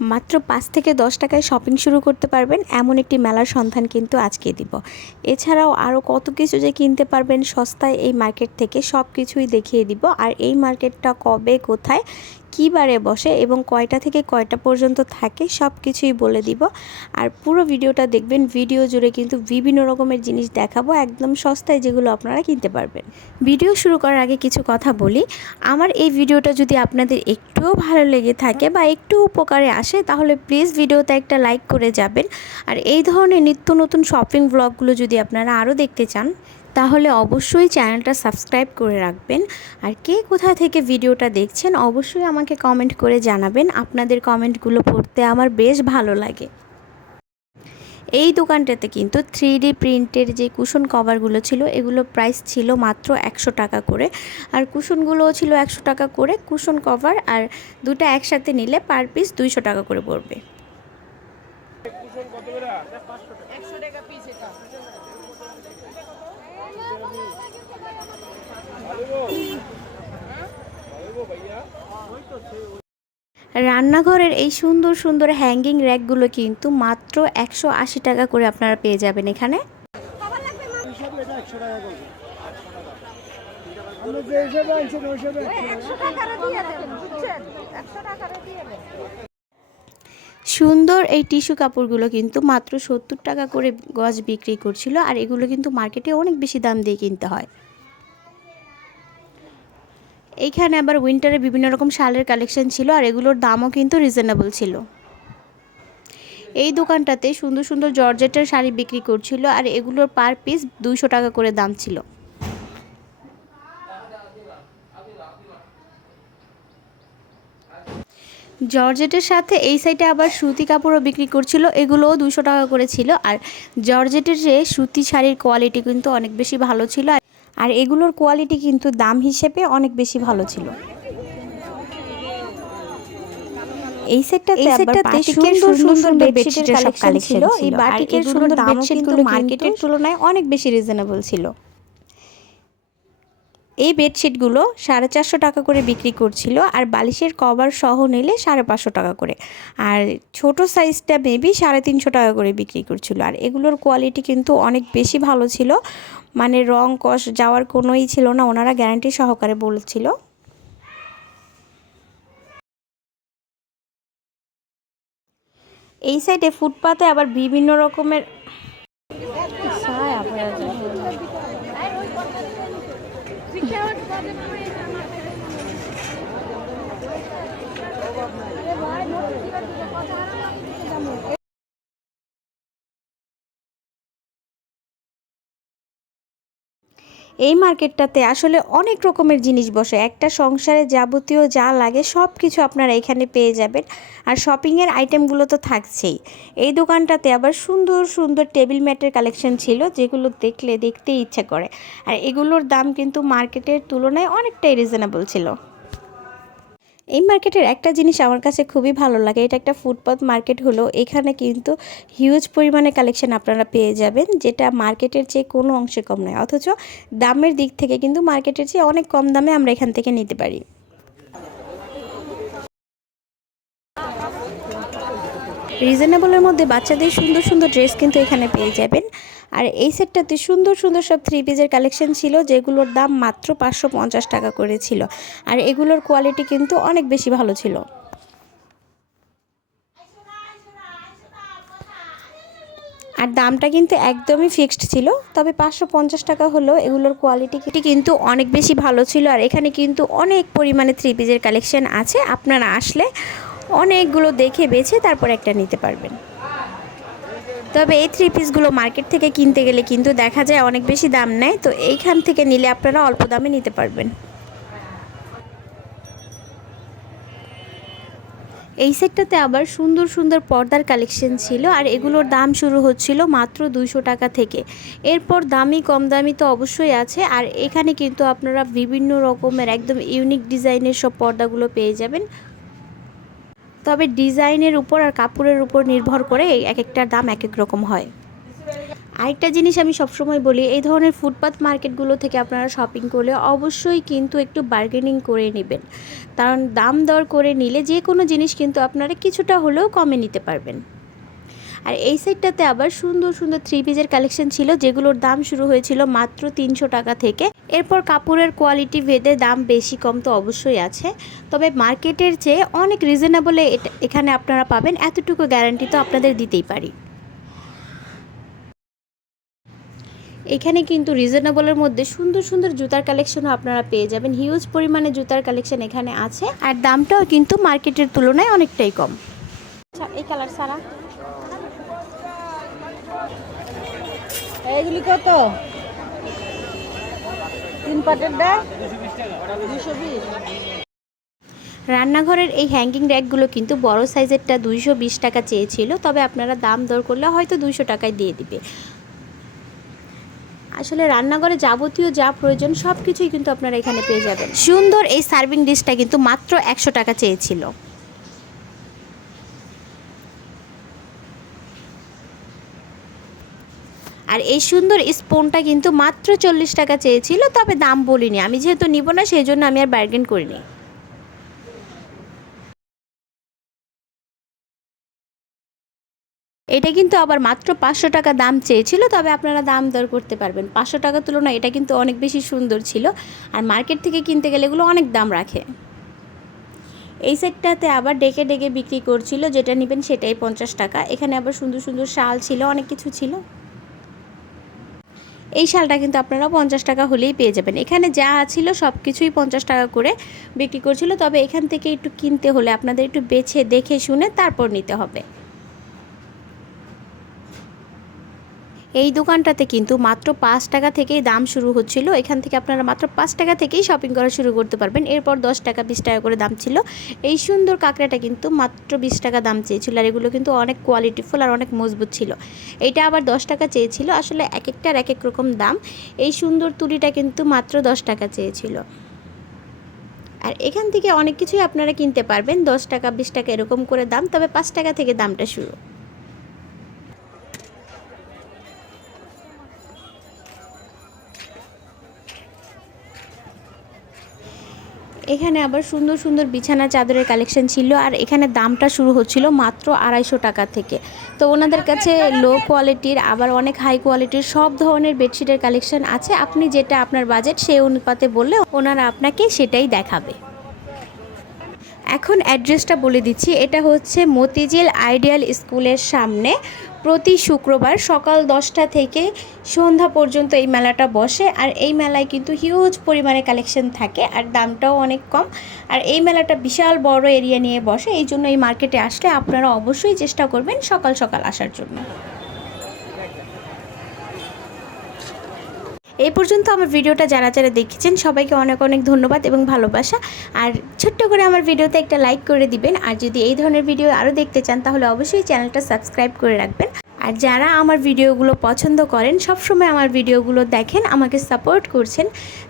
মাত্র পাঁচ থেকে দশ টাকায় শপিং শুরু করতে পারবেন। এমন একটি মেলার সন্ধান কিন্তু আজকে দিব। এছাড়াও আরও কত কিছু যে কিনতে পারবেন সস্তায় এই মার্কেট থেকে সব কিছুই দেখিয়ে দিব। আর এই মার্কেটটা কবে, কোথায় কী বারে বসে এবং কয়টা থেকে কয়টা পর্যন্ত থাকে সব কিছুই বলে দিব। আর পুরো ভিডিওটা দেখবেন, ভিডিও জুড়ে কিন্তু বিভিন্ন রকমের জিনিস দেখাবো, একদম সস্তায় যেগুলো আপনারা কিনতে পারবেন। ভিডিও শুরু করার আগে কিছু কথা বলি। আমার এই ভিডিওটা যদি আপনাদের একটুও ভালো লেগে থাকে বা একটু উপকারে আসে, তাহলে প্লিজ ভিডিওতে একটা লাইক করে যাবেন। আর এই ধরনের নিত্য নতুন শপিং ব্লগগুলো যদি আপনারা আরও দেখতে চান তাহলে অবশ্যই চ্যানেলটা সাবস্ক্রাইব করে রাখবেন। আর কে কোথা থেকে ভিডিওটা দেখছেন, অবশ্যই আমাকে কমেন্ট করে জানাবেন। আপনাদের কমেন্টগুলো পড়তে আমার বেশ ভালো লাগে। এই দোকানটাতে কিন্তু থ্রি ডি প্রিন্টের যে কুশন কভারগুলো ছিল, এগুলো প্রাইস ছিল মাত্র একশো টাকা করে। আর কুশনগুলোও ছিল একশো টাকা করে কুশন কভার আর দুটো একসাথে নিলে পার পিস দুইশো টাকা করে পড়বে। রান্নাঘরের এই সুন্দর সুন্দর হ্যাঙ্গিং র্যাকগুলো কিন্তু মাত্র একশো আশি টাকা করে আপনারা পেয়ে যাবেন এখানে। সুন্দর এই টিস্যু কাপড়গুলো কিন্তু মাত্র সত্তর টাকা করে গজ বিক্রি করছিল, আর এগুলো কিন্তু মার্কেটে অনেক বেশি দাম দিয়ে কিনতে হয় এইখানে আবার উইন্টারে বিভিন্ন রকম শালের কালেকশন ছিল আর এগুলোর দামও কিন্তু রিজনেবল ছিল। এই দোকানটাতে সুন্দর সুন্দর জর্জেটের শাড়ি বিক্রি করছিল আর এগুলোর পার পিস দুইশো টাকা করে দাম ছিল। জর্জেটের সাথে এই সাইডে আবার সুতি কাপড়ও বিক্রি করছিল, এগুলোও দুশো টাকা করে ছিল। আর জর্জেটের যে সুতি শাড়ির কোয়ালিটি কিন্তু অনেক বেশি ভালো ছিল আর- এগুলোর কোয়ালিটি কিন্তু দাম হিসেবে অনেক বেশি ভালো ছিল। এই সেটটাতে এই আবার সেটটাতে সুন্দর সুন্দর বেডশিটের কালেকশন ছিল। এই বাটিকের সুন্দর বেডশিটগুলো কিন্তু মার্কেটের তুলনায় অনেক বেশি রিজনেবল ছিল। এই বেডশিটগুলো সাড়ে চারশো টাকা করে বিক্রি করছিল আর বালিশের কভার সহ নিলে সাড়ে পাঁচশো টাকা করে। আর ছোট সাইজটা মেবি সাড়ে তিনশো টাকা করে বিক্রি করছিল। আর এগুলোর কোয়ালিটি কিন্তু অনেক বেশি ভালো ছিল। মানে রং কষ যাওয়ার কোনোই ছিল না। ওনারা গ্যারান্টি সহকারে বলছিল। এই সাইডে ফুটপাতে আবার বিভিন্ন রকমের এই মার্কেটটাতে আসলে অনেক রকমের জিনিস বসে। একটা সংসারে যাবতীয় যা লাগে সব কিছু আপনারা এখানে পেয়ে যাবেন। আর শপিংয়ের আইটেমগুলো তো থাকছেই। এই দোকানটাতে আবার সুন্দর সুন্দর টেবিল ম্যাটের কালেকশন ছিল, যেগুলো দেখলে দেখতে ইচ্ছা করে। আর এগুলোর দাম কিন্তু মার্কেটের তুলনায় অনেকটাই রিজনেবল ছিল। এই মার্কেটের একটা জিনিস আমার কাছে খুবই ভালো লাগে, এটা একটা ফুটপাথ মার্কেট হলো, এখানে কিন্তু হিউজ পরিমাণে কালেকশন আপনারা পেয়ে যাবেন, যেটা মার্কেটের চেয়ে কোনো অংশে কম নয়, অথচ দামের দিক থেকে কিন্তু মার্কেটের চেয়ে অনেক কম দামে আমরা এখান থেকে নিতে পারি। রিজনেবলের মধ্যে বাচ্চাদের সুন্দর সুন্দর ড্রেস কিন্তু এখানে পেয়ে যাবেন। আর এই সেটটাতে সুন্দর সুন্দর সব থ্রি পিসের কালেকশন ছিল, যেগুলোর দাম মাত্র পাঁচশো পঞ্চাশ টাকা করে ছিল। আর এগুলোর কোয়ালিটি কিন্তু অনেক বেশি ভালো ছিল। আর দামটা কিন্তু একদমই ফিক্সড ছিল, তবে পাঁচশো পঞ্চাশ টাকা হলেও এগুলোর কোয়ালিটি কিন্তু অনেক বেশি ভালো ছিল। আর এখানে কিন্তু অনেক পরিমাণে থ্রি পিসের কালেকশন আছে, আপনারা আসলে অনেকগুলো দেখে বেছে তারপর একটা নিতে পারবেন। তবে এই থ্রি পিসগুলো মার্কেট থেকে কিনতে গেলে কিন্তু দেখা যায় অনেক বেশি দাম নেয়, তো এইখান থেকে নিলে আপনারা অল্প দামে নিতে পারবেন। এই সেটটাতে আবার সুন্দর সুন্দর পর্দার কালেকশন ছিল আর এগুলোর দাম শুরু হচ্ছিল মাত্র দুইশো টাকা থেকে। এরপর দামি, কম দামি তো অবশ্যই আছে আর এখানে কিন্তু আপনারা বিভিন্ন রকমের একদম ইউনিক ডিজাইনের সব পর্দাগুলো পেয়ে যাবেন। তবে ডিজাইনের উপর আর কাপড়ের উপর নির্ভর করে এক একটার দাম এক এক রকম হয়। আরেকটা জিনিস আমি সবসময় বলি, এই ধরনের ফুটপাথ মার্কেটগুলো থেকে আপনারা শপিং করলে অবশ্যই কিন্তু একটু বার্গেনিং করে নেবেন। কারণ দাম দর করে নিলে যে কোনো জিনিস কিন্তু আপনারা কিছুটা হলেও কমে নিতে পারবেন। আর এই সাইডটাতে আবার সুন্দর সুন্দর থ্রি পিসের কালেকশন ছিল, যেগুলোর দাম শুরু হয়েছিল মাত্র তিনশো টাকা থেকে। এরপর কাপড়ের কোয়ালিটি ভেদে দাম বেশি কম তো অবশ্যই আছে। তবে মার্কেটের চেয়ে অনেক রিজনেবলে এখানে আপনারা পাবেন, এতটুকু গ্যারান্টি তো আপনাদের দিতেই পারি। এখানে কিন্তু রিজনেবলের মধ্যে সুন্দর সুন্দর জুতার কালেকশনও আপনারা পেয়ে যাবেন। হিউজ পরিমাণে জুতার কালেকশন এখানে আছে। আর দামটাও কিন্তু মার্কেটের তুলনায় অনেকটাই কম। আচ্ছা এই কালার সারা? এইগুলি কত? তিন পাটের দুশো বিশ। রান্নাঘরের এই হ্যাঙ্গিং র্যাকগুলো কিন্তু বড় সাইজেরটা দুইশো বিশ টাকা চেয়েছিল, তবে আপনারা দাম দর করলে হয়তো দুইশো টাকায় দিয়ে দিবে। আসলে রান্নাঘরে যাবতীয় যা প্রয়োজন সব কিছুই কিন্তু আপনারা এখানে পেয়ে যাবেন। সুন্দর এই সার্ভিং ডিশটা কিন্তু মাত্র একশো টাকা চেয়েছিল। আর এই সুন্দর স্পুনটা কিন্তু মাত্র চল্লিশ টাকা চেয়েছিল, তবে দাম বলিনি। আমি যেহেতু নিব না, সেই জন্য আমি আর বার্গেন করিনি। এটা কিন্তু আবার মাত্র পাঁচশো টাকা দাম চেয়েছিল, তবে আপনারা দাম দর করতে পারবেন। পাঁচশো টাকার তুলনায় এটা কিন্তু অনেক বেশি সুন্দর ছিল, আর মার্কেট থেকে কিনতে গেলে এগুলো অনেক দাম রাখে। এই সেটটাতে আবার ডেকে ডেকে বিক্রি করছিল, যেটা নেবেন সেটাই পঞ্চাশ টাকা। এখানে আবার সুন্দর সুন্দর শাল ছিল, অনেক কিছু ছিল। এই শালটা কিন্তু আপনারা পঞ্চাশ টাকা হলেই পেয়ে যাবেন। এখানে যা ছিল সব কিছুই পঞ্চাশ টাকা করে বিক্রি করছিল। তবে এখান থেকে একটু কিনতে হলে আপনাদের একটু বেছে দেখে শুনে তারপর নিতে হবে। এই দোকানটাতে কিন্তু মাত্র পাঁচ টাকা থেকেই দাম শুরু হচ্ছিল। এখান থেকে আপনারা মাত্র পাঁচ টাকা থেকেই শপিং করা শুরু করতে পারবেন। এরপর দশ টাকা, বিশ টাকা করে দাম ছিল। এই সুন্দর কাঁকড়াটা কিন্তু মাত্র বিশ টাকা দাম চেয়েছিল আর এগুলো কিন্তু অনেক কোয়ালিটিফুল আর অনেক মজবুত ছিল। এইটা আবার দশ টাকা চেয়েছিল। আসলে এক একটার এক এক রকম দাম। এই সুন্দর তুলিটা কিন্তু মাত্র দশ টাকা চেয়েছিল। আর এখান থেকে অনেক কিছুই আপনারা কিনতে পারবেন। দশ টাকা, বিশ টাকা এরকম করে দাম। তবে পাঁচ টাকা থেকে দামটা শুরু। এখানে আবার সুন্দর সুন্দর বিছানা চাদরের কালেকশন ছিল আর এখানে দামটা শুরু হচ্ছিল মাত্র আড়াইশো টাকা থেকে। তো ওনাদের কাছে লো কোয়ালিটির আবার অনেক হাই কোয়ালিটির সব ধরনের বেডশিটের কালেকশন আছে। আপনি যেটা আপনার বাজেট সেই অনুপাতে বললে ওনারা আপনাকে সেটাই দেখাবে। এখন অ্যাড্রেসটা বলে দিচ্ছি, এটা হচ্ছে মতিঝিল আইডিয়াল স্কুলের সামনে। প্রতি শুক্রবার সকাল দশটা থেকে সন্ধ্যা পর্যন্ত এই মেলাটা বসে, আর এই মেলায় কিন্তু হিউজ পরিমাণে কালেকশন থাকে, আর দামটাও অনেক কম। আর এই মেলাটা বিশাল বড় এরিয়া নিয়ে বসে, এই জন্য এই মার্কেটে আসলে আপনারা অবশ্যই চেষ্টা করবেন সকাল সকাল আসার জন্য। এই পর্যন্ত আমার ভিডিওটা যারা যারা দেখেছেন সবাইকে অনেক অনেক ধন্যবাদ এবং ভালোবাসা। আর ছোট্ট করে আমার ভিডিওতে একটা লাইক করে দিবেন। আর যদি এই ধরনের ভিডিও আরও দেখতে চান, তাহলে অবশ্যই চ্যানেলটা সাবস্ক্রাইব করে রাখবেন। আর যারা আমার ভিডিওগুলো পছন্দ করেন, সবসময় আমার ভিডিওগুলো দেখেন, আমাকে সাপোর্ট করছেন।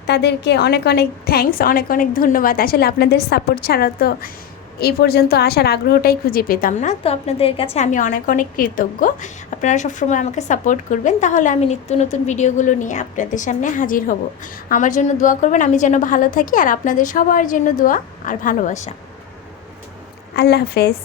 তাদেরকে অনেক অনেক থ্যাঙ্কস অনেক অনেক ধন্যবাদ। আসলে আপনাদের সাপোর্ট ছাড়া তো এই পর্যন্ত আসার আগ্রহটাই খুঁজে পেতাম না। তো আপনাদের কাছে আমি অনেক অনেক কৃতজ্ঞ। আপনারা সবসময় আমাকে সাপোর্ট করবেন। তাহলে আমি নিত্য নতুন ভিডিওগুলো নিয়ে আপনাদের সামনে হাজির হব। আমার জন্য দোয়া করবেন। আমি যেন ভালো থাকি। আর আপনাদের সবার জন্য দোয়া আর ভালোবাসা। আল্লাহ হাফেজ।